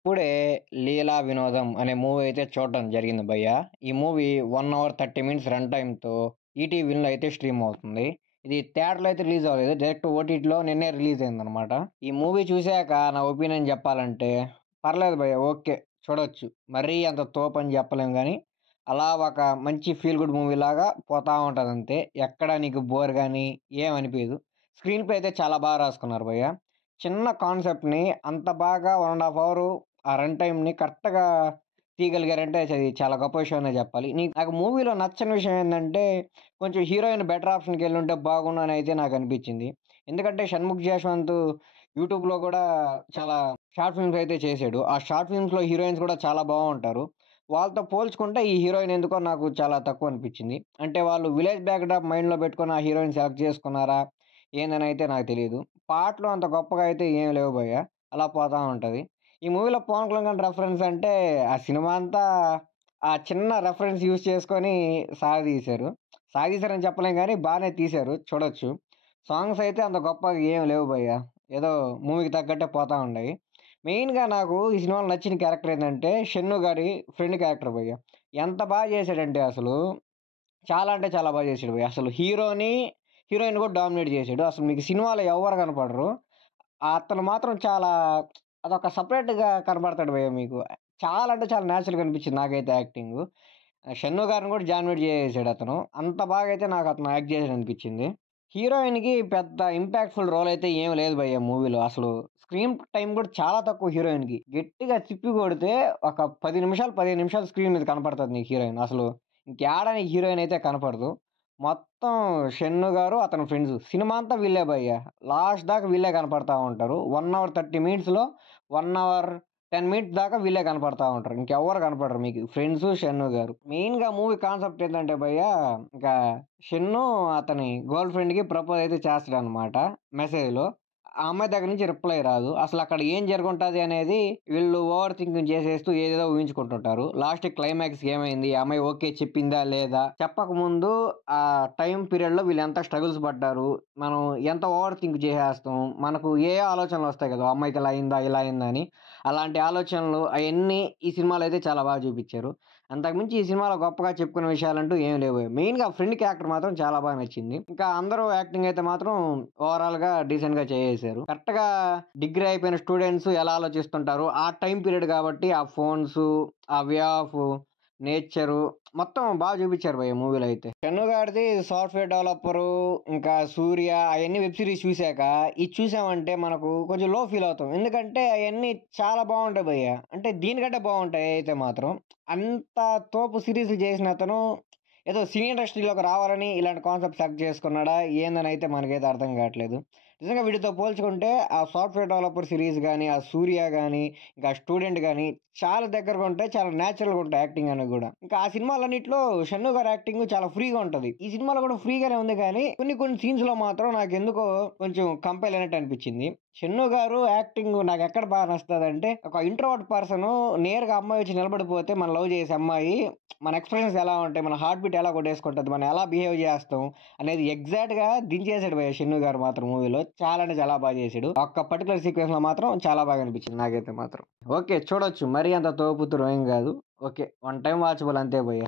ఇప్పుడే 'లీలా వినోదం' అనే మూవీ అయితే చూడడం జరిగింది భయ్య. ఈ మూవీ 1 అవర్ 30 మినిట్స్ రన్ టైమ్‌తో ఈటీవీలో అయితే స్ట్రీమ్ అవుతుంది. ఇది థియేటర్‌లో అయితే రిలీజ్ అవ్వలేదు. డైరెక్ట్ ఓటీటీలో నిన్నే రిలీజ్ అయిందనమాట. ఈ మూవీ చూసాక నా ఒపీనియన్ చెప్పాలంటే పర్లేదు భయ్య. ఓకే. చూడొచ్చు. మరీ అంత తోపని చెప్పలేం గానీ, అలా ఒక మంచి ఫీల్ గుడ్ మూవీలాగా పోతా ఉంటదంతే. ఎక్కడ నీకు బోర్ గాని ఏం అనిపియదు. స్క్రీన్ ప్లే అయితే చాలా బాగా రాసుకున్నారు భయ్య. చిన్న కాన్సెప్ట్‌ని అంత బాగా 1 ½ అవరు ఆ రన్ టైమ్‌ని కరెక్ట్‌గా తీయగలిగారంటే అది చాలా గొప్ప విషయం అనే జెప్పాలి. నాకు మూవీలో నచ్చని విషయం ఏందంటే, కొంచెం హీరోయిన్ బెటర్ ఆప్షన్‌కెళ్ళుంటే బాగుండు అనయితే నాకనిపిచ్చింది. ఎందుకంటే 'షణ్ముఖ్ జయశ్వంత్' యూట్యూబ్‌లో గూడా చాలా షార్ట్ ఫిల్మ్స్ అయితే చేసాడు. ఆ షార్ట్ ఫిల్మ్స్‌లో హీరోయిన్స్ గూడా చాలా బావుంటారు. వాళ్ళతో పోల్చుకుంటే ఈ హీరోయిన్ ఎందుకో నాకు చాలా తక్కువనిపిచ్చింది. అంటే వాళ్ళు విలేజ్ బ్యాక్‌డ్రాప్ మైండ్‌లో బెట్టుకొని ఆ హీరోయిన్ సెలెక్ట్ చేసుకున్నారా? ఏందనైతే నాకు తెలీదు. పాటలు అంత గొప్పగా అయితే ఏమి లేవు భయ్య. అలా పోతా ఉంటది. ఈ మూవీలో 'పవన్ కళ్యాణ్' రెఫరెన్స్ అంటే, ఆ సినిమా అంతా ఆ చిన్న రెఫరెన్స్ యూజ్ చేసుకొని సాగదీశారు. సాగదీశారని చెప్పలేం గానీ, బానే తీశారు. చూడొచ్చు. సాంగ్స్ అయితే అంత గొప్పగా ఏమి లేవు భయ్య. ఏదో మూవీకి తగ్గట్టే పోతా ఉండాయి. మెయిన్‌గా నాకు ఈ సినిమాలో నచ్చిన క్యారెక్టర్ ఏందంటే, 'షన్ను' గారి ఫ్రెండ్ క్యారెక్టర్ భయ్య. ఎంత బాగా చేశాడంటే అసలు, చాలా అంటే చాలా బాగా చేశాడు భయ్య. అసలు హీరోయిన్ కూడా డామినేట్ చేశాడు. అసలు మీకు సినిమాలో ఎవ్వరు కనపడరు. అతను మాత్రం చాలా అదొక సెపరేట్‌గా కనపడతాడు భయ్య మీకు. చాలా అంటే చాలా నేచురల్‌గా అనిపించింది నాకైతే యాక్టింగు. 'షన్ను' గారిని కూడా డామినేట్ చేసేసాడు అతను. అంత బాగా అయితే నాకు అతను యాక్ట్ చేసాడనిపించింది. హీరోయిన్‌కి పెద్ద ఇంపాక్ట్‌ఫుల్ రోల్ అయితే ఏమి లేదు భయ్య మూవీలో. అసలు స్క్రీన్ టైమ్ కూడా చాలా తక్కువ హీరోయిన్‌కి. గట్టిగా తిప్పి కొడితే ఒక 10 నిమిషాలు, 15 నిమిషాలు స్క్రీన్ మీద కనపడతది నీకు హీరోయిన్. అసలు ఇంకేడ నీకు హీరోయిన్ అయితే కనపడదు. మొత్తం 'షన్ను' గారు, అతని ఫ్రెండ్స్ సినిమా అంతా వీళ్ళే భయ్య. లాస్ట్ దాకా వీళ్ళే కనపడతా ఉంటారు. 1 అవర్ 30 మినిట్స్‌లో 1 అవర్ 10 మినిట్స్ దాకా వీళ్ళే కనపడతా ఉంటారు. ఇంకెవ్వరు కనపడరు మీకు. ఫ్రెండ్సు, 'షన్ను' గారు. మెయిన్‌గా మూవీ కాన్సెప్ట్ ఏంటంటే భయ్య, ఇంకా 'షన్ను' అతని గర్ల్ ఫ్రెండ్‌కి ప్రపోజ్ అయితే చేస్తాడనమాట మెసేజ్‌లో. ఆ అమ్మాయి దగ్గర నుంచి రిప్లై రాదు. అసలక్కడ ఏం జరుగుంటది అనేది వీళ్ళు ఓవర్ థింకింగ్ చేసేస్తూ ఏదేదో ఊహించుకుంటుంటారు. లాస్ట్‌కి క్లైమాక్స్‌కి ఏమైంది? ఆ అమ్మాయి ఓకే చెప్పిందా? లేదా? చెప్పకముందు ఆ టైమ్ పీరియడ్‌లో వీళ్ళెంత స్ట్రగుల్స్ పడ్డారు. మనం ఎంత ఓవర్ థింక్ చేసేస్తాం. మనకు ఏయో ఆలోచనలొస్తాయి కదా! ఆ అమ్మాయికి ఇలా అయిందా? ఇలా అయిందా? అని. అలాంటి ఆలోచనలు అయన్నీ ఈ సినిమాలో అయితే చాలా బాగా చూపిచ్చారు. అంతకుమించి ఈ సినిమాలో గొప్పగా చెప్పుకునే విషయాలంటూ ఏమి లేవు. మెయిన్‌గా ఫ్రెండ్ క్యారెక్టర్ మాత్రం చాలా బాగా నచ్చింది. ఇంకా అందరూ యాక్టింగ్ అయితే మాత్రం ఓవరాల్‌గా డీసెంట్‌గా చేసేశారు. కరెక్ట్‌గా డిగ్రీ అయిపోయిన స్టూడెంట్స్ ఎలా ఆలోచిస్తుంటారో ఆ టైమ్ పీరియడ్ కాబట్టి ఆ ఫోన్సు, ఆ వే ఆఫ్ నేచరు మొత్తం బాగా చూపిచ్చారు భయ్య మూవీలో అయితే. 'షన్ను' గాడిది సాఫ్ట్‌వేర్ డెవలపరు, ఇంకా 'సూర్య' అయన్నీ వెబ్ సీరీస్ చూసాక ఇది చూసామంటే మనకు కొంచెం లో ఫీల్ అవుతాం. ఎందుకంటే అయన్నీ చాలా బావుంటాయి భయ్య. అంటే దీనికంటే బావుంటాయి అయితే మాత్రం. అంత తోపు సీరీస్‌లు చేసినతను ఏదో సినీ ఇండస్ట్రీలోకి రావాలని ఇలాంటి కాన్సెప్ట్ సెలెక్ట్ చేసుకున్నాడా? ఏందనైతే మనకైతే అర్థం కావట్లేదు. నిజంగా వీటితో పోల్చుకుంటే ఆ సాఫ్ట్‌వేర్ డెవలపర్ సీరీస్ గాని, ఆ 'సూర్య' గాని, ఇంకా 'స్టూడెంట్' గాని చాలా దగ్గరగా ఉంటాయి. చాలా నేచురల్‌గా ఉంటాయి యాక్టింగ్ అనేది గూడా. ఇంకా ఆ సినిమాలన్నిట్లో 'షన్ను' గారి యాక్టింగ్ చాలా ఫ్రీగా ఉంటది. ఈ సినిమాలో కూడా ఫ్రీగానే ఉంది గానీ, కొన్ని సీన్స్‌లో మాత్రం నాకెందుకో కొంచెం కంపైల్ అయినట్టు అనిపిచ్చింది. 'షన్ను' గారు యాక్టింగ్ నాకెక్కడ బాగా నచ్చుతదంటే, ఒక ఇంట్రోవర్ట్ పర్సను నేరుగా అమ్మాయి వచ్చి నిలబడిపోతే మనం లవ్ చేసే అమ్మాయి మన ఎక్స్‌ప్రెషన్స్ ఎలా ఉంటాయి? మన హార్ట్ బీట్ ఎలా కొట్టేసుకుంటది? మనం ఎలా బిహేవ్ చేస్తాం? అనేది ఎగ్జాక్ట్‌గా దించేసాడు భయ్య 'షన్ను' గారు మాత్రం మూవీలో. చాలా అంటే చాలా బాగా చేసాడు. ఒక్క పర్టిక్యులర్ సీక్వెన్స్‌లో మాత్రం చాలా బాగా అనిపించింది నాకైతే మాత్రం. ఓకే. చూడొచ్చు. మరీ అంత తోపుతురు ఏం గాదు. ఓకే. వన్ టైమ్ వాచబుల్ అంతే భయ్య.